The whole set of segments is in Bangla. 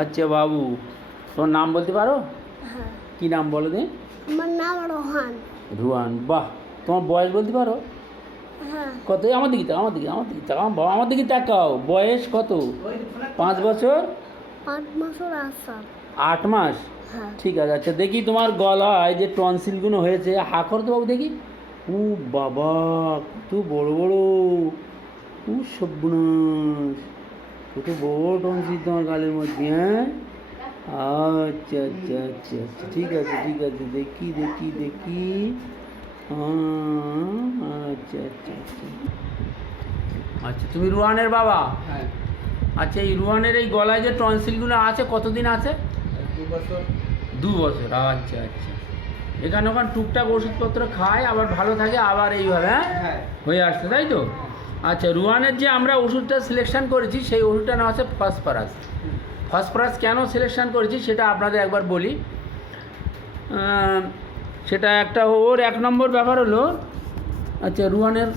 আচ্ছা বাবু, তোমার নাম বলতে পারো? হ্যাঁ, কি নাম বলো দিন? আমার নাম রোহান। রুয়ান। বাহ। তোমার বয়স বলতে পারো হ্যাঁ, কত? আমার দিকে তাকাও, আমার দিকে, আমার দিকে তাকাও, বাবা আমার দিকে তাকাও। বয়স কত? 5 বছর 8 মাসের আসার। 8 মাস। হ্যাঁ, ঠিক আছে। আচ্ছা দেখি তোমার গলায় যে টনসিলগুলো হয়েছে, হা করো তো বাবু দেখি। ও বাবা, কত বড় বড়! ও সর্বনাশ, কত বড় টনসিল তোমার গালের মধ্যে! হ্যাঁ, আচ্ছা আচ্ছা আচ্ছা আচ্ছা, ঠিক আছে ঠিক আছে, দেখি দেখি দেখি। আচ্ছা আচ্ছা আচ্ছা আচ্ছা, তুমি রুহানের বাবা? হ্যাঁ, আচ্ছা, এই রুহানের এই গলায় যে টনসিলগুলো আছে কতদিন আছে? 2 বছর। 2 বছর। আচ্ছা আচ্ছা, এখানে ওখানে টুকটাক ওষুধপত্র খায়, আবার ভালো থাকে, আবার এইভাবে হ্যাঁ হ্যাঁ, হয়ে আসছে, তাই তো? আচ্ছা, রুহানের যে আমরা ওষুধটা সিলেকশন করেছি সেই ওষুধটা নাম হচ্ছে ফসফরাস। ফসফরাস কেন সিলেকশন করেছি সেটা আপনাদের একবার বলি। সেটা একটা ওর 1 নম্বর ব্যাপার হলো, আচ্ছা রুহানের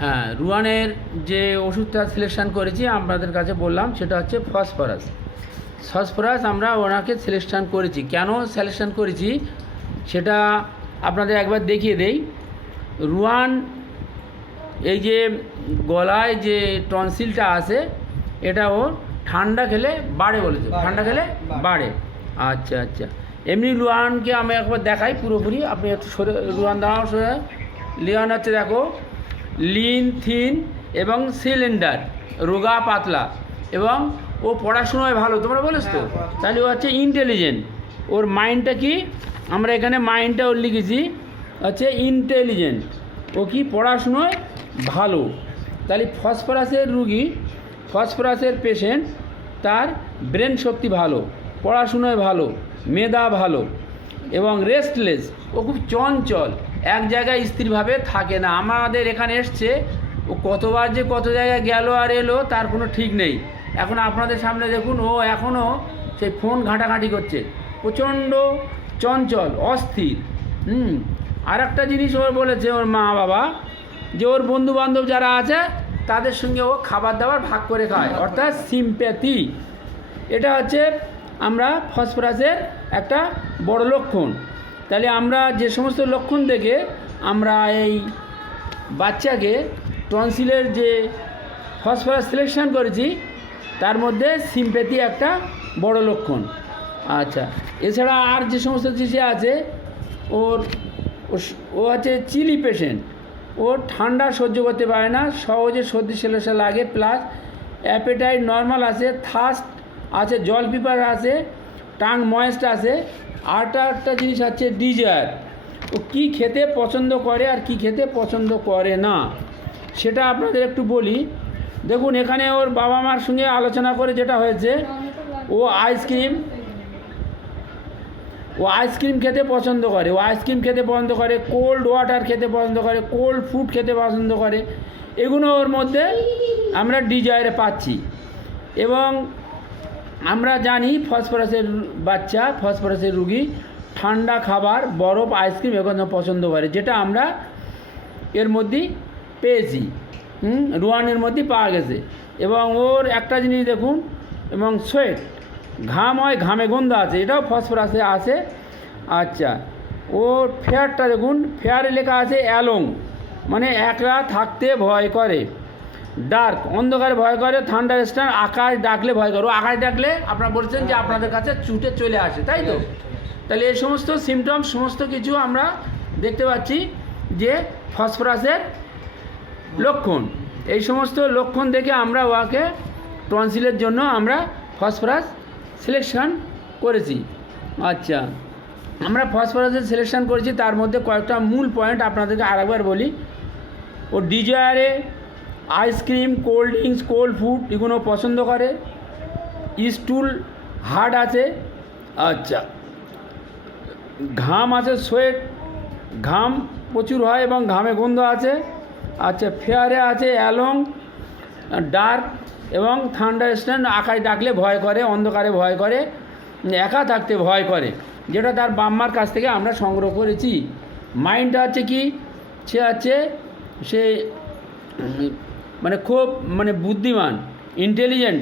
হ্যাঁ, রুহানের যে ওষুধটা সিলেকশন করেছি আপনাদের কাছে বললাম, সেটা হচ্ছে ফসফরাস। ফসফরাস আমরা ওনাকে সিলেকশন করেছি। কেন সিলেকশন করেছি সেটা আপনাদের একবার দেখিয়ে দেই। রুহান এই যে গলায় যে টনসিলটা আছে, এটা ওর ঠান্ডা খেলে বাড়ে বলেছে, বাড়ে, ঠান্ডা খেলে বাড়ে। বাড়ে। আচ্ছা আচ্ছা, এমনি রুহানকে আমি একবার দেখাই পুরোপুরি, আপনি একটু সরে, রুহান দাঁড়াও সরে। লিওন হচ্ছে দেখো, লিন থিন এবং সিলিন্ডার, রোগা পাতলা, এবং ও পড়াশোনায় ভালো, তোমরা বলেছ তো? হ্যাঁ, পড়াশোনা। তাহলে ও হচ্ছে ইন্টেলিজেন্ট। ওর মাইন্ডটা কি, আমরা এখানে মাইন্ডটা ওর লিখেছি হচ্ছে ইন্টেলিজেন্ট। ও কি পড়াশুনোয় ভালো। তাহলে ফসফরাসের রুগী, ফসফরাসের পেশেন্ট, তার ব্রেন শক্তি ভালো, পড়াশুনোয় ভালো, মেধা ভালো, এবং রেস্টলেস। ও খুব চঞ্চল, এক জায়গায় স্থিরভাবে থাকে না। আমাদের এখানে এসছে, ও কতবার যে কত জায়গায় গেল আর এলো তার কোনো ঠিক নেই। এখন আপনাদের সামনে দেখুন, ও এখনও সেই ফোন ঘাঁটাঘাঁটি করছে, প্রচণ্ড চঞ্চল, অস্থির। আর একটা জিনিস ওর বলেছে ওর মা বাবা, যে ওর বন্ধু বান্ধব যারা আছে তাদের সঙ্গে ও খাবার দাবার ভাগ করে খায়, অর্থাৎ সিম্প্যাথি। এটা হচ্ছে আমরা ফসফরাসের একটা বড় লক্ষণ। তাহলে আমরা যে সমস্ত লক্ষণ দেখে আমরা এই বাচ্চাকে টনসিলের যে ফসফরাস সিলেকশন করেছি, তার মধ্যে সিম্প্যাথি একটা বড় লক্ষণ। আচ্ছা, এছাড়া আর যে সমস্ত জিনিস আছে, ওর ও হচ্ছে চিলি পেশেন্ট। ও ঠান্ডা সহ্য করতে পারে না, সহজে সর্দি সেলেসা লাগে, প্লাস অ্যাপেটাইট নর্মাল আছে, থার্স্ট আছে, জল পিপার আছে, টাং ময়েস্ট আছে। আরেকটা জিনিস হচ্ছে ডিজায়ার। ও কী খেতে পছন্দ করে আর কি খেতে পছন্দ করে না সেটা আপনাদের একটু বলি। দেখুন, এখানে ওর বাবা মার সঙ্গে আলোচনা করে যেটা হয়েছে, ও আইসক্রিম খেতে পছন্দ করে, ও আইসক্রিম খেতে পছন্দ করে, কোল্ড ওয়াটার খেতে পছন্দ করে, কোল্ড ফুড খেতে পছন্দ করে। এগুলো ওর মধ্যে আমরা ডিজায়ারে পাচ্ছি। এবং আমরা জানি ফসফরাসের বাচ্চা, ফসফরাসের রুগী ঠান্ডা খাবার, বরফ, আইসক্রিম এগুলো পছন্দ করে, যেটা আমরা এর মধ্যেই পেয়েছি, রুহানের মধ্যেই পাওয়া গেছে। এবং ওর একটা জিনিস দেখুন, এবং সোয়েট, ঘাম হয়, ঘামে গন্ধ আছে, এটাও ফসফরাসে আছে। আচ্ছা, ওর ফেয়ারটা দেখুন, ফেয়ারে লেখা আছে অ্যালং, মানে একলা থাকতে ভয় করে। ডার্ক, অন্ধকারে ভয় করে। থান্ডার স্টার, আকাশ ডাকলে ভয় করে। ও আকাশ ডাকলে আপনারা বলছেন যে আপনাদের কাছে ছুটে চলে আসে, তাই তো? তাহলে এই সমস্ত সিমটম, সমস্ত কিছু আমরা দেখতে পাচ্ছি যে ফসফরাসের লক্ষণ। এই সমস্ত লক্ষণ দেখে আমরা ওকে টনসিলের জন্য আমরা ফসফরাস সিলেকশন করেছি। আচ্ছা, আমরা ফসফরাসের সিলেকশন করেছি, তার মধ্যে কয়েকটা মূল পয়েন্ট আপনাদেরকে আরেকবার বলি। ও ডিজায়ারে ice cream, cold drinks, cold food এগুলো পছন্দ করে। স্টুল হার্ড আছে। আচ্ছা, ঘাম আছে, সোয়েট, ঘাম প্রচুর হয় এবং ঘামে গন্ধ আছে। আচ্ছা, ফেয়ারে আছে অ্যালং, ডার্ক, এবং থান্ডার স্ট্যান্ড, আকাশ ডাকলে ভয় করে, অন্ধকারে ভয় করে, একা থাকতে ভয় করে, যেটা তার বাম্মার কাছ থেকে আমরা সংগ্রহ করেছি। মাইন্ডটা হচ্ছে কি, সে মানে খুব মানে বুদ্ধিমান, ইন্টেলিজেন্ট,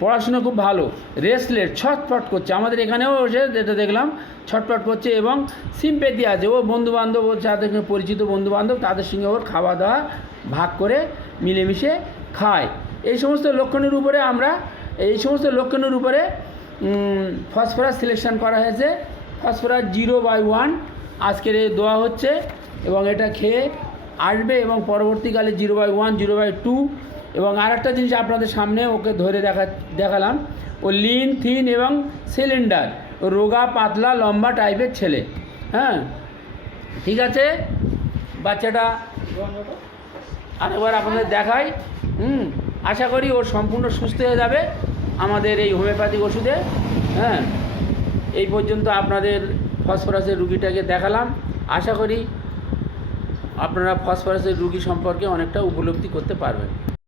পড়াশুনো খুব ভালো, রেস্টলেস, ছটফট করছে, আমাদের এখানেও এসে যেটা দেখলাম ছটফট করছে, এবং সিম্পেথি আছে, ও বন্ধুবান্ধব, ওর যাদের পরিচিত বন্ধুবান্ধব তাদের সঙ্গে ওর খাওয়া দাওয়া ভাগ করে মিলেমিশে খায়। এই সমস্ত লক্ষণের উপরে ফসফরাস সিলেকশন করা হয়েছে। ফসফরাস 0/1 আজকের এই দেওয়া হচ্ছে, এবং এটা খেয়ে আসবে, এবং পরবর্তীকালে 0/1, 0/2। এবং আর একটা জিনিস আপনাদের সামনে ওকে ধরে দেখালাম, ও লিন, থিন এবং সিলিন্ডার, ও রোগা, পাতলা, লম্বা টাইপের ছেলে। হ্যাঁ, ঠিক আছে, বাচ্চাটা আরেকবার আপনাদের দেখাই। আশা করি ওর সম্পূর্ণ সুস্থ হয়ে যাবে আমাদের এই হোমিওপ্যাথিক ওষুধে। হ্যাঁ, এই পর্যন্ত আপনাদের ফসফরাসের রুগীটাকে দেখালাম। আশা করি আপনারা ফসফরাসের রুগী সম্পর্কে অনেকটা উপলব্ধি করতে পারবেন।